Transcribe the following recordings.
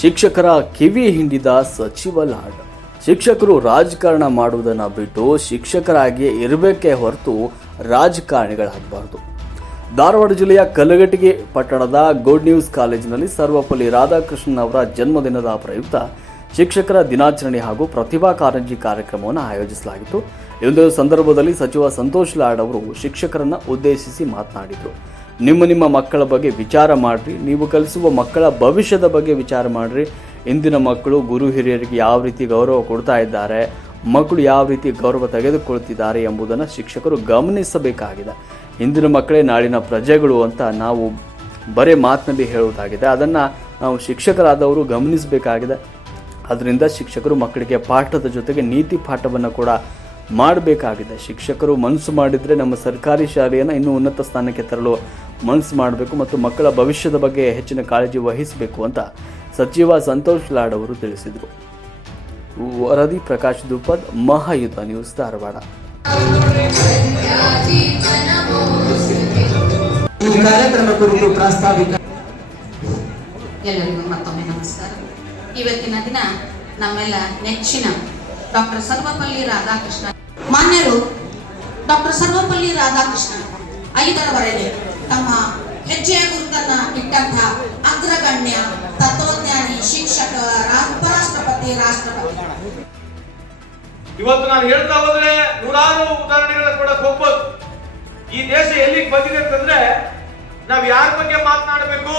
ಶಿಕ್ಷಕರ ಕಿವಿ ಹಿಂಡಿದ ಸಚಿವ ಲಾಡ್. ಶಿಕ್ಷಕರು ರಾಜಕಾರಣ ಮಾಡುವುದನ್ನು ಬಿಟ್ಟು ಶಿಕ್ಷಕರಾಗಿ ಇರಬೇಕೇ ಹೊರತು ರಾಜಕಾರಣಿಗಳಾಗಬಾರದು ಧಾರವಾಡ ಜಿಲ್ಲೆಯ ಕಲಗಟಗಿ ಪಟ್ಟಣದ ಗುಡ್ ನ್ಯೂಸ್ ಕಾಲೇಜಿನಲ್ಲಿ ಸರ್ವಪಲ್ಲಿ ರಾಧಾಕೃಷ್ಣನ್ ಅವರ ಜನ್ಮದಿನದ ಪ್ರಯುಕ್ತ ಶಿಕ್ಷಕರ ದಿನಾಚರಣೆ ಹಾಗೂ ಪ್ರತಿಭಾ ಕಾರಂಜಿ ಕಾರ್ಯಕ್ರಮವನ್ನು ಆಯೋಜಿಸಲಾಗಿತ್ತು. ಒಂದು ಸಂದರ್ಭದಲ್ಲಿ ಸಚಿವ ಸಂತೋಷ್ ಲಾಡ್ ಅವರು ಶಿಕ್ಷಕರನ್ನು ಉದ್ದೇಶಿಸಿ ಮಾತನಾಡಿದರು. ನಿಮ್ಮ ನಿಮ್ಮ ಮಕ್ಕಳ ಬಗ್ಗೆ ವಿಚಾರ ಮಾಡಿರಿ. ನೀವು ಕಲಿಸುವ ಮಕ್ಕಳ ಭವಿಷ್ಯದ ಬಗ್ಗೆ ವಿಚಾರ ಮಾಡಿರಿ. ಇಂದಿನ ಮಕ್ಕಳು ಗುರು ಹಿರಿಯರಿಗೆ ಯಾವ ರೀತಿ ಗೌರವ ಕೊಡ್ತಾ ಇದ್ದಾರೆ, ಮಕ್ಕಳು ಯಾವ ರೀತಿ ಗೌರವ ತೆಗೆದುಕೊಳ್ತಿದ್ದಾರೆ ಎಂಬುದನ್ನು ಶಿಕ್ಷಕರು ಗಮನಿಸಬೇಕಾಗಿದೆ. ಇಂದಿನ ಮಕ್ಕಳೇ ನಾಳಿನ ಪ್ರಜೆಗಳು ಅಂತ ನಾವು ಬರೇ ಮಾತಿನಲ್ಲಿ ಹೇಳುವುದಾಗಿದೆ. ಅದನ್ನು ನಾವು ಶಿಕ್ಷಕರಾದವರು ಗಮನಿಸಬೇಕಾಗಿದೆ. ಅದರಿಂದ ಶಿಕ್ಷಕರು ಮಕ್ಕಳಿಗೆ ಪಾಠದ ಜೊತೆಗೆ ನೀತಿ ಪಾಠವನ್ನು ಕೂಡ ಮಾಡಬೇಕಾಗಿದೆ. ಶಿಕ್ಷಕರು ಮನಸ್ಸು ಮಾಡಿದರೆ ನಮ್ಮ ಸರ್ಕಾರಿ ಶಾಲೆಯನ್ನು ಇನ್ನೂ ಉನ್ನತ ಸ್ಥಾನಕ್ಕೆ ತರಲು ಮನಸ್ಸು ಮಾಡಬೇಕು ಮತ್ತು ಮಕ್ಕಳ ಭವಿಷ್ಯದ ಬಗ್ಗೆ ಹೆಚ್ಚಿನ ಕಾಳಜಿ ವಹಿಸಬೇಕು ಅಂತ ಸಚಿವ ಸಂತೋಷ್ ಲಾಡ್ ಅವರು ತಿಳಿಸಿದರು. ವರದಿ ಪ್ರಕಾಶ್ ದುಪ್ಪದ್ ಮಹಾಯುಧ ನ್ಯೂಸ್ ಧಾರವಾಡ. ಎಲ್ಲರಿಗೂ ಮತ್ತೊಮ್ಮೆ ನಮಸ್ಕಾರ. ಇವತ್ತಿನ ದಿನ ನಮ್ಮೆಲ್ಲ ನೆಚ್ಚಿನ ಡಾಕ್ಟರ್ ಸರ್ವಪಲ್ಲಿ ರಾಧಾಕೃಷ್ಣ. ಮಾನ್ಯರು ಡಾಕ್ಟರ್ ಸರ್ವಪಲ್ಲಿ ರಾಧಾಕೃಷ್ಣ ಐದರವರೆಗೆ ತಮ್ಮ ಹೆಜ್ಜೆಯ ಗುರುತನ್ನ ಇಟ್ಟಂತ ಅಗ್ರಗಣ್ಯ ತತ್ವಜ್ಞಾನಿ ಶಿಕ್ಷಕ ಉಪರಾಷ್ಟ್ರಪತಿ ರಾಷ್ಟ್ರಪತಿ. ಇವತ್ತು ನಾನು ಹೇಳ್ತಾ ಹೋದ್ರೆ ನೂರಾರು ಉದಾಹರಣೆಗಳನ್ನ ಕೊಡಕ್ ಹೋಗ್ಬೋದು. ಈ ದೇಶ ಎಲ್ಲಿಗೆ ಬಂದಿದೆ ಅಂತಂದ್ರೆ ನಾವ್ ಯಾರ ಬಗ್ಗೆ ಮಾತನಾಡಬೇಕು,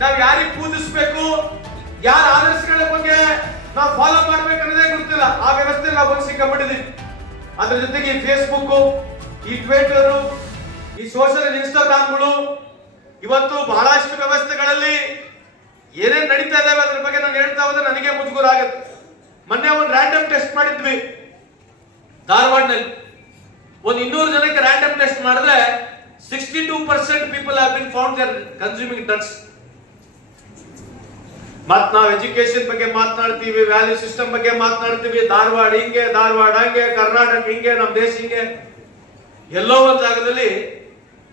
ನಾವ್ ಯಾರಿಗೆ ಪೂಜಿಸ್ಬೇಕು, ಯಾರ ಆದರ್ಶಗಳ ಬಗ್ಗೆ ನಾವು ಫಾಲೋ ಮಾಡ್ಬೇಕನ್ನೋದೇ ಗೊತ್ತಿಲ್ಲ ಆ ವ್ಯವಸ್ಥೆ ನಾವು ಬಂದು ಸಿಕ್ಕಾಪಟ್ಟಿದ್ದೀವಿ ಅದ್ರ ಜೊತೆಗೆ ಈ ಫೇಸ್ಬುಕ್ ಈ ಟ್ವಿಟರ್ ಈ ಸೋಷಿಯಲ್ ಇನ್ಸ್ಟಾಗ್ರಾಮ್ಗಳು ಇವತ್ತು ಬಹಳಷ್ಟು ವ್ಯವಸ್ಥೆಗಳಲ್ಲಿ ಏನೇನ್ ನಡೀತಾ ಇದಾವೆ ಅದ್ರ ಬಗ್ಗೆ ನಾನು ಹೇಳ್ತಾ ಹೋದ್ರೆ ನನಗೆ ಮುಜುಗರ ಆಗುತ್ತೆ ಮೊನ್ನೆ ಒಂದು ರ್ಯಾಂಡಮ್ ಟೆಸ್ಟ್ ಮಾಡಿದ್ವಿ. ಧಾರವಾಡನಲ್ಲಿ. ಒಂದು ಇನ್ನೂರು ಜನಕ್ಕೆ ರ್ಯಾಂಡಮ್ ಟೆಸ್ಟ್ ಮಾಡಿದ್ರೆ sixty two percent people have been found they're consuming drugs ಮತ್ ನಾವು ಎಜುಕೇಶನ್ ಬಗ್ಗೆ ಮಾತನಾಡ್ತೀವಿ ವ್ಯಾಲ್ಯೂ ಸಿಸ್ಟಮ್ ಬಗ್ಗೆ ಮಾತನಾಡ್ತೀವಿ. ಧಾರವಾಡ ಹಿಂಗೆ, ಧಾರವಾಡ ಹಂಗೆ, ಕರ್ನಾಟಕ ಹಿಂಗೆ ನಮ್ಮ ದೇಶ ಹಿಂಗೆ. ಎಲ್ಲೋ ಒಂದು ಜಾಗದಲ್ಲಿ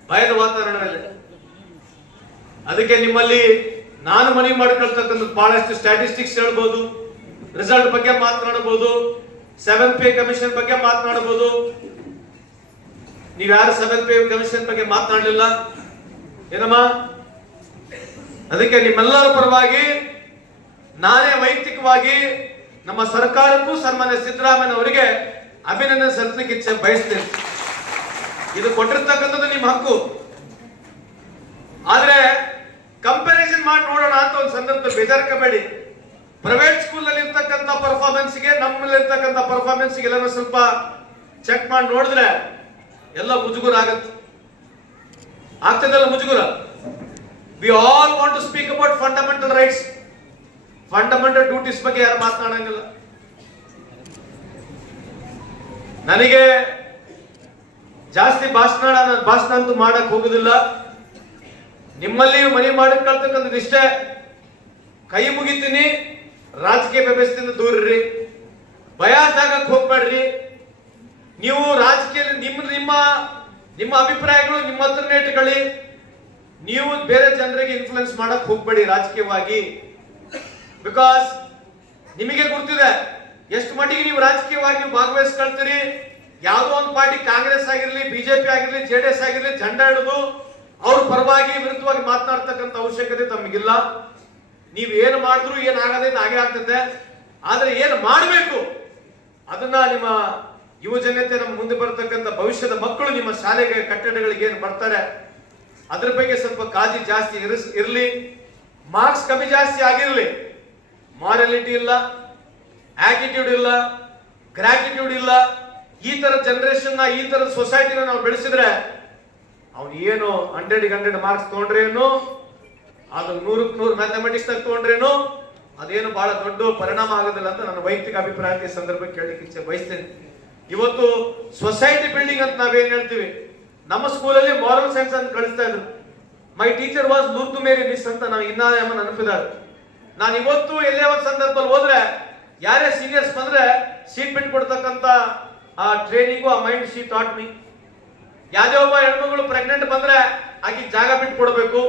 ಭಯದ ವಾತಾವರಣವಿದೆ ಅದಕ್ಕೆ ನಿಮ್ಮಲ್ಲಿ ನಾನು ಮನವಿ ಮಾಡ್ಕೊಳ್ತಕ್ಕಂಥದ್ದು ಬಹಳಷ್ಟು ಸ್ಟ್ಯಾಟಿಸ್ಟಿಕ್ಸ್ ಹೇಳ್ಬೋದು ರಿಸಲ್ಟ್ ಬಗ್ಗೆ ಮಾತನಾಡಬಹುದು ಸೆವೆನ್ ಪೇ ಕಮಿಷನ್ ಬಗ್ಗೆ ಮಾತನಾಡಬಹುದು ನೀವು ಯಾರು ಸೆವೆನ್ ಪೇ ಕಮಿಷನ್ ಬಗ್ಗೆ ಮಾತನಾಡಲಿಲ್ಲ? ಏನಮ್ಮ? ಅದಕ್ಕೆ ನಿಮ್ಮೆಲ್ಲರ ಪರವಾಗಿ ನಾನೇ ವೈಯಕ್ತಿಕವಾಗಿ ನಮ್ಮ ಸರ್ಕಾರಕ್ಕೂ ಸನ್ಮಾನ್ಯ ಸಿದ್ದರಾಮಯ್ಯ ಅವರಿಗೆ ಅಭಿನಂದನೆ ಸಲ್ಲಿಸಲಿಕ್ಕೆ ಬಯಸ್ತೇನೆ. ಇದು ಕೊಟ್ಟಿರ್ತಕ್ಕಂಥದ್ದು ನಿಮ್ಮ ಹಕ್ಕು. ಆದ್ರೆ ಕಂಪ್ಯಾರಿಸನ್ ಮಾಡಿ ನೋಡೋಣ ಅಂತ ಒಂದು ಸಂದರ್ಭ ಬೇಜಾರಕಬೇಡಿ ಪ್ರೈವೇಟ್ ಸ್ಕೂಲ್ನಲ್ಲಿ ಇರ್ತಕ್ಕಂಥ ಪರ್ಫಾರ್ಮೆನ್ಸ್ಗೆ, ನಮ್ಮಲ್ಲಿ ಇರ್ತಕ್ಕಂಥ ಪರ್ಫಾರ್ಮೆನ್ಸ್ ಸ್ವಲ್ಪ ಚೆಕ್ ಮಾಡಿ ನೋಡಿದ್ರೆ ಎಲ್ಲ ಮುಜುಗುರ ಆಗತ್ತೆ. ಆಗ್ತದಲ್ಲ ಮುಜುಗುರ? We all want to speak about fundamental rights fundamental duties ಬಗ್ಗೆ ಯಾರು ಮಾತನಾಡಂಗಿಲ್ಲ. ನನಗೆ ಜಾಸ್ತಿ ಭಾಷಣ ಭಾಷಣ ಅಂತೂ ಮಾಡಕ್ ಹೋಗುದಿಲ್ಲ. ನಿಮ್ಮಲ್ಲಿ ಮನೆ ಮಾಡಿಕೊಳ್ತಕ್ಕಂಥದ್ದು ಇಷ್ಟೇ ಕೈ ಮುಗಿತೀನಿ. ರಾಜಕೀಯ ವ್ಯವಸ್ಥೆಯಿಂದ ದೂರ್ರಿ ಭಯ ಜಾಗಕ್ಕೆ ಹೋಗ್ಬೇಡ್ರಿ. ನೀವು ರಾಜಕೀಯ ನಿಮ್ಮ ನಿಮ್ಮ ನಿಮ್ಮ ಅಭಿಪ್ರಾಯಗಳು ನಿಮ್ಮ ಹತ್ರನೇ ಇಟ್ಕೊಳ್ಳಿ. ನೀವು ಬೇರೆ ಜನರಿಗೆ ಇನ್ಫ್ಲುಯೆನ್ಸ್ ಮಾಡಕ್ ಹೋಗ್ಬೇಡಿ ರಾಜಕೀಯವಾಗಿ. ಬಿಕಾಸ್ ನಿಮಗೆ ಗೊತ್ತಿದೆ, ಎಷ್ಟು ಮಟ್ಟಿಗೆ ನೀವು ರಾಜಕೀಯವಾಗಿ ಭಾಗವಹಿಸ್ಕೊಳ್ತೀರಿ? ಯಾವುದೋ ಒಂದು ಪಾರ್ಟಿ ಕಾಂಗ್ರೆಸ್ ಆಗಿರಲಿ, ಬಿಜೆಪಿ ಆಗಿರಲಿ, ಜೆ ಡಿ ಎಸ್ ಆಗಿರಲಿ, ಜಂಡ ಹಿಡಿದು ಅವ್ರ ಪರವಾಗಿ ವಿರುದ್ಧವಾಗಿ ಮಾತನಾಡ್ತಕ್ಕಂಥ ಅವಶ್ಯಕತೆ ತಮಗಿಲ್ಲ. ನೀವು ಏನು ಮಾಡಿದ್ರು ಏನಾಗದೆ ಹಾಗೆ ಆಗ್ತದೆ. ಆದ್ರೆ ಏನು ಮಾಡಬೇಕು? ಅದನ್ನ ನಿಮ್ಮ ಯುವ ಜನತೆ ನಮ್ಮ ಮುಂದೆ ಬರತಕ್ಕಂಥ ಭವಿಷ್ಯದ ಮಕ್ಕಳು ನಿಮ್ಮ ಶಾಲೆಗೆ, ಕಟ್ಟಡಗಳಿಗೆ ಏನು ಬರ್ತಾರೆ? ಅದ್ರ ಬಗ್ಗೆ ಸ್ವಲ್ಪ ಕಾಳಜಿ ಜಾಸ್ತಿ ಇರಲಿ. ಮಾರ್ಕ್ಸ್ ಕಮ್ಮಿ ಜಾಸ್ತಿ ಆಗಿರಲಿ. ಮಾರಲಿಟಿ ಇಲ್ಲ ಆಟಿಟ್ಯೂಡ್ ಇಲ್ಲ, ಗ್ರಾಟಿಟ್ಯೂಡ್ ಇಲ್ಲ. ಈ ತರ ಜನರೇಷನ್ ಈ ತರ ಸೊಸೈಟಿನ ನಾವು ಬೆಳೆಸಿದ್ರೆ ಅವ್ನು ಏನು ಹಂಡ್ರೆಡ್ ಹಂಡ್ರೆಡ್ ಮಾರ್ಕ್ಸ್ ತಗೊಂಡ್ರೇನು, ಅದು ನೂರಕ್ಕೆ ನೂರು ಮ್ಯಾಥಮೆಟಿಕ್ಸ್ ತಗೊಂಡ್ರೇನು, ಅದೇನು ಬಹಳ ದೊಡ್ಡ ಪರಿಣಾಮ ಆಗೋದಿಲ್ಲ ಅಂತ ನನ್ನ ವೈಯಕ್ತಿಕ ಅಭಿಪ್ರಾಯ ಈ ಸಂದರ್ಭ ಕೇಳಲಿಕ್ಕೆ ಇಚ್ಛೆ ಬಯಸ್ತೇನೆ. ಇವತ್ತು ಸೊಸೈಟಿ ಬಿಲ್ಡಿಂಗ್ ಅಂತ ನಾವೇನ್ ಹೇಳ್ತೀವಿ? ನಮ್ಮ ಸ್ಕೂಲಲ್ಲಿ ಮಾರಲ್ ಸೈನ್ಸ್ ಅಂತ ಕಳಿಸ್ತಾ ಇದ್ರು. ಮೈ ಟೀಚರ್ ವಾಸ್ ನೂರ್ತು ಮೇರಿ ಮಿಸ್ ಅಂತ ನಾವು ಇನ್ನ ನೆನಪಿದ್ದಾರೆ ನಾನು ಇವತ್ತು ಎಲ್ಲೇ ಒಂದು ಸಂದರ್ಭದಲ್ಲಿ ಹೋದ್ರೆ, ಯಾರೇ ಸೀನಿಯರ್ಸ್ ಬಂದ್ರೆ ಸೀಟ್ ಬಿಟ್ಟು ಕೊಡ್ತಕ್ಕಂತ ಆ ಟ್ರೈನಿಂಗು ಆ ಮೈಂಡ್ ಶಿ ಟಾಟ್ ಮಿ ಯಾವುದೇ ಒಬ್ಬ ಹೆಣ್ಮಗಳು ಪ್ರೆಗ್ನೆಂಟ್ ಬಂದ್ರೆ ಆಕಿ ಜಾಗ ಬಿಟ್ಟು ಕೊಡಬೇಕು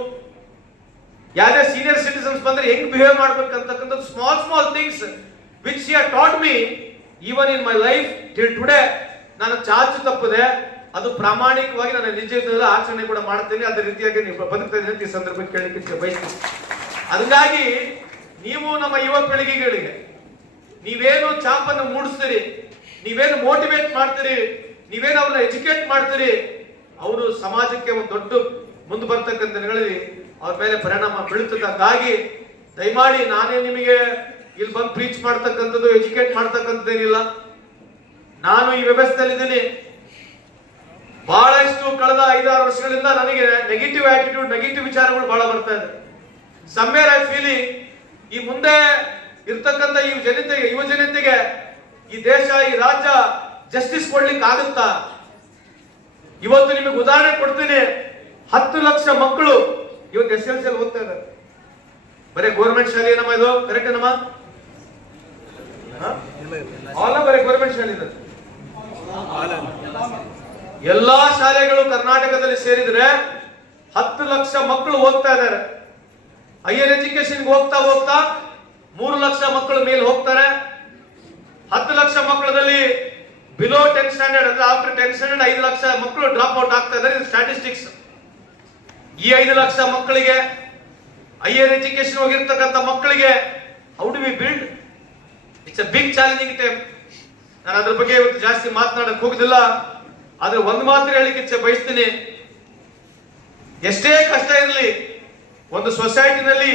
ಯಾವುದೇ ಸೀನಿಯರ್ ಸಿಟಿಸನ್ಸ್ ಬಂದ್ರೆ ಹೆಂಗ್ behave ಮಾಡ್ಬೇಕಂತಕ್ಕಂಥದ್ದು small small things which you taught me even in my life till today ನಾನು ಚಾಚು ತಪ್ಪದೆ. ಅದು ಪ್ರಾಮಾಣಿಕವಾಗಿ ನನ್ನ ನಿಜ ಆಚರಣೆ ಕೂಡ ಮಾಡ್ತೇನೆ. ಅದೇ ರೀತಿಯಾಗಿ ನೀವು ಬದುಕ್ತಾ ಇದ್ದೀನಿ ಈ ಸಂದರ್ಭಕ್ಕೆ ಕೇಳಲಿಕ್ಕೆ ಬಯಸ್ತೀನಿ. ಅದಕ್ಕಾಗಿ ನೀವು ನಮ್ಮ ಯುವ ಪೀಳಿಗೆಗಳಿಗೆ ನೀವೇನು ಚಾಪನ್ನು ಮೂಡಿಸ್ತೀರಿ? ನೀವೇನು ಮೋಟಿವೇಟ್ ಮಾಡ್ತೀರಿ? ನೀವೇನು ಅವ್ರನ್ನ ಎಜುಕೇಟ್ ಮಾಡ್ತೀರಿ? ಅವರು ಸಮಾಜಕ್ಕೆ ಒಂದು ದೊಡ್ಡ ಮುಂದೆ ಬರ್ತಕ್ಕಂಥ ದಿನಗಳಲ್ಲಿ ಅವ್ರ ಮೇಲೆ ಪರಿಣಾಮ ಬೀಳುತ್ತದಕ್ಕಾಗಿ ದಯಮಾಡಿ ನಾನೇ ನಿಮಗೆ ಇಲ್ಲಿ ಬಂದು ಪ್ರೀಚ್ ಮಾಡ್ತಕ್ಕಂಥದ್ದು ಎಜುಕೇಟ್ ಮಾಡ್ತಕ್ಕಂಥದ್ದೇನಿಲ್ಲ. ನಾನು ಈ ವ್ಯವಸ್ಥೆಯಲ್ಲಿದ್ದೀನಿ. ಬಹಳಷ್ಟು ಕಳೆದ ಐದಾರು ವರ್ಷಗಳಿಂದ ನನಗೆ ನೆಗೆಟಿವ್ ಆಟಿಟ್ಯೂಡ್ ನೆಗೆಟಿವ್ ವಿಚಾರಗಳು ಬಹಳ ಬರ್ತಾ ಇದೆ. ಸಮ್ಮೇರ್ ಐ ಫೀಲಿಂಗ್ ಈ ಮುಂದೆ ಇರ್ತಕ್ಕಂಥ ಈ ಜನತೆಗೆ, ಯುವ ಜನತೆಗೆ ಈ ದೇಶ, ಈ ರಾಜ್ಯ ಜಸ್ಟಿಸ್ ಕೊಡ್ಲಿಕ್ಕೆ ಆಗುತ್ತಾ? ಇವತ್ತು ನಿಮಗೆ ಉದಾಹರಣೆ ಕೊಡ್ತೀನಿ. ಹತ್ತು ಲಕ್ಷ ಮಕ್ಕಳು ಇವತ್ತು ಎಸ್ ಎಲ್ ಸಿ ಓದ್ತಾ ಇದ್ದಾರೆ. ಬರೀ ಗೋರ್ಮೆಂಟ್ ಶಾಲೆ ಏನಮ್ಮ ಇದು? ಕರೆಕ್ಟ್ ಏನಮ್ಮ? ಆಲ್ ಬರೀ ಗೋರ್ಮೆಂಟ್ ಶಾಲೆ ಇದೆ. ಎಲ್ಲಾ ಶಾಲೆಗಳು ಕರ್ನಾಟಕದಲ್ಲಿ ಸೇರಿದ್ರೆ ಹತ್ತು ಲಕ್ಷ ಮಕ್ಕಳು ಓದ್ತಾ ಇದ್ದಾರೆ. ಹೈಯರ್ ಎಜುಕೇಶನ್ ಹೋಗ್ತಾ ಹೋಗ್ತಾ ಮೂರು ಲಕ್ಷ ಮಕ್ಕಳು ಮೇಲೆ ಹೋಗ್ತಾರೆ. ಹತ್ತು ಲಕ್ಷ ಮಕ್ಕಳಲ್ಲಿ ಬಿಲೋ ಟೆನ್ ಸ್ಟ್ಯಾಂಡರ್ಡ್ ಅಂದ್ರೆ ಆಫ್ಟರ್ ಟೆನ್ ಸ್ಟ್ಯಾಂಡರ್ಡ್ ಐದು ಲಕ್ಷ ಮಕ್ಕಳು ಡ್ರಾಪ್ ಔಟ್ ಆಗ್ತಾ ಇದ್ದಾರೆ. ಇದು ಸ್ಟ್ಯಾಟಿಸ್ಟಿಕ್ಸ್ ಈ ಐದು ಲಕ್ಷ ಮಕ್ಕಳಿಗೆ ಹೈಯರ್ ಎಜುಕೇಶನ್ ಹೋಗಿರ್ತಕ್ಕಂಥ ಮಕ್ಕಳಿಗೆ how do we build it's a big challenging time ನಾನು ಅದ್ರ ಬಗ್ಗೆ ಇವತ್ತು ಜಾಸ್ತಿ ಮಾತನಾಡಕ್ ಹೋಗುದಿಲ್ಲ. ಆದ್ರೆ ಒಂದು ಮಾತ್ರ ಹೇಳಿಕ್ಕೆ ಬಯಸ್ತೀನಿ. ಎಷ್ಟೇ ಕಷ್ಟ ಇರಲಿ, ಒಂದು ಸೊಸೈಟಿನಲ್ಲಿ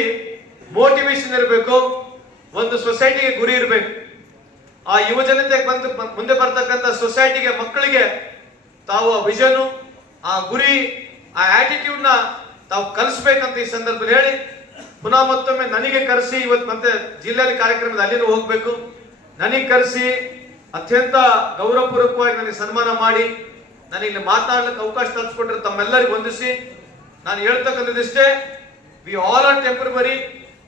ಮೋಟಿವೇಶನ್ ಇರಬೇಕು, ಒಂದು ಸೊಸೈಟಿಗೆ ಗುರಿ ಇರಬೇಕು. ಆ ಯುವ ಜನತೆ ಬಂದು ಮುಂದೆ ಬರ್ತಕ್ಕಂಥ ಸೊಸೈಟಿಗೆ ಮಕ್ಕಳಿಗೆ ತಾವು ಆ ವಿಷನು ಆ ಗುರಿ, ಆ ಆಟಿಟ್ಯೂಡ್ ತಾವು ಕಲಿಸ್ಬೇಕಂತ ಈ ಸಂದರ್ಭದಲ್ಲಿ ಹೇಳಿ, ಪುನಃ ಮತ್ತೊಮ್ಮೆ ನನಗೆ ಕರೆಸಿ ಇವತ್ತು ಮತ್ತೆ ಜಿಲ್ಲೆಯಲ್ಲಿ ಕಾರ್ಯಕ್ರಮದ ಅಲ್ಲಿನೂ ಹೋಗ್ಬೇಕು. ನನಗೆ ಕರೆಸಿ, ಅತ್ಯಂತ ಗೌರವಪೂರ್ವಕವಾಗಿ ನನಗೆ ಸನ್ಮಾನ ಮಾಡಿ, ನನಗೆ ಮಾತಾಡ್ಲಿಕ್ಕೆ ಅವಕಾಶ ತರಿಸ್ಕೊಟ್ರೆ ತಮ್ಮೆಲ್ಲರಿಗೂ ವಂದಿಸಿ. ನಾನು ಹೇಳ್ತಕ್ಕಂಥದ್ದಿಷ್ಟೇ we all are temporary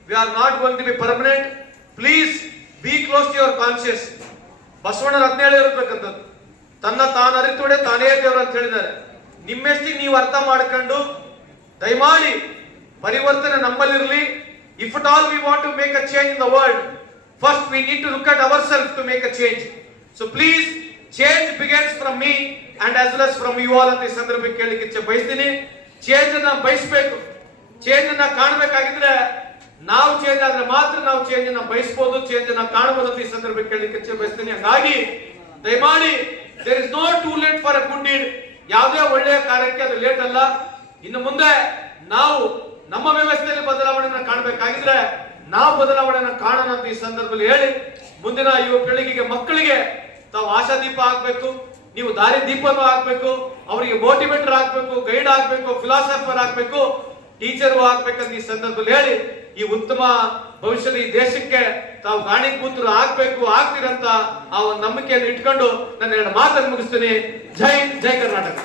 we are not going to be permanent please be close to your conscious ಬಸವಣ್ಣನ ಹದಿನೇಳು ಇರಬೇಕಂತದ್ದು. ತನ್ನ ತಾನು ಅರಿತೋಡೆ ತಾನೇ ದೇವರು ಅಂತ ಹೇಳಿದ್ದಾರೆ. ನಿಮ್ಮೆಷ್ಟಿಗೆ ನೀವು ಅರ್ಥ ಮಾಡ್ಕೊಂಡು ದಯಮಾಡಿ ಪರಿವರ್ತನೆ ನಮ್ಮಲ್ಲಿರಲಿ. If it all we want to make a change in the world first we need to look at our self to make a change so please change begins from me and as well from you all ಅಂತ ಈ ಸಂದರ್ಭಕ್ಕೆ ಕೇಳಲಿಕ್ಕೆ ಬಯಸ್ತೀನಿ. Change ಅನ್ನ ಬಯಸ್ಬೇಕು. Change ಅನ್ನ ಕಾಣಬೇಕಾಗಿದ್ರೆ ನಾವು change ಆದ್ರೆ ಮಾತ್ರ ನಾವು ಚೇಂಜ್ ಅನ್ನ ಬಯಸಬಹುದು ಚೇಂಜ್ ಅನ್ನ ಕಾಣಬಹುದು ಈ ಸಂದರ್ಭಕ್ಕೆ ಕೇಳಲಿಕ್ಕೆ ಬಯಸ್ತೀನಿ. ಹಾಗಾಗಿ ದಯಮಾಡಿ there is no too late for a good deed ಯಾವುದೇ ಒಳ್ಳೆಯ ಕಾರ್ಯಕ್ಕೆ ಅದು ಲೇಟ್ ಅಲ್ಲ. ಇನ್ನು ಮುಂದೆ ನಾವು ನಮ್ಮ ವ್ಯವಸ್ಥೆಯಲ್ಲಿ ಬದಲಾವಣೆಯನ್ನು ಕಾಣಬೇಕಾಗಿದ್ರೆ ನಾವು ಬದಲಾವಣೆಯನ್ನು ಕಾಣೋಣ ಅಂತ ಈ ಸಂದರ್ಭದಲ್ಲಿ ಹೇಳಿ, ಮುಂದಿನ ಯುವ ಪೀಳಿಗೆಗೆ, ಮಕ್ಕಳಿಗೆ ತಾವು ಆಶಾದೀಪ ಆಗ್ಬೇಕು, ನೀವು ದಾರಿ ದೀಪನೂ ಆಗ್ಬೇಕು, ಅವರಿಗೆ ಮೋಟಿವೇಟರ್ ಆಗ್ಬೇಕು ಗೈಡ್ ಆಗ್ಬೇಕು ಫಿಲಾಸಫರ್ ಆಗ್ಬೇಕು ಟೀಚರು ಆಗ್ಬೇಕಂತ ಈ ಸಂದರ್ಭದಲ್ಲಿ ಹೇಳಿ, ಈ ಉತ್ತಮ ಭವಿಷ್ಯದ ಈ ದೇಶಕ್ಕೆ ತಾವು ಕಾರಣೀಭೂತರು ಆಗ್ಬೇಕು, ಆಗ್ತೀರಂತ ಆ ಒಂದು ನಂಬಿಕೆಯನ್ನು ಇಟ್ಕೊಂಡು ನನ್ನ ಎರಡು ಮಾತನ್ನು ಮುಗಿಸ್ತೀನಿ. ಜೈ ಜೈ ಕರ್ನಾಟಕ.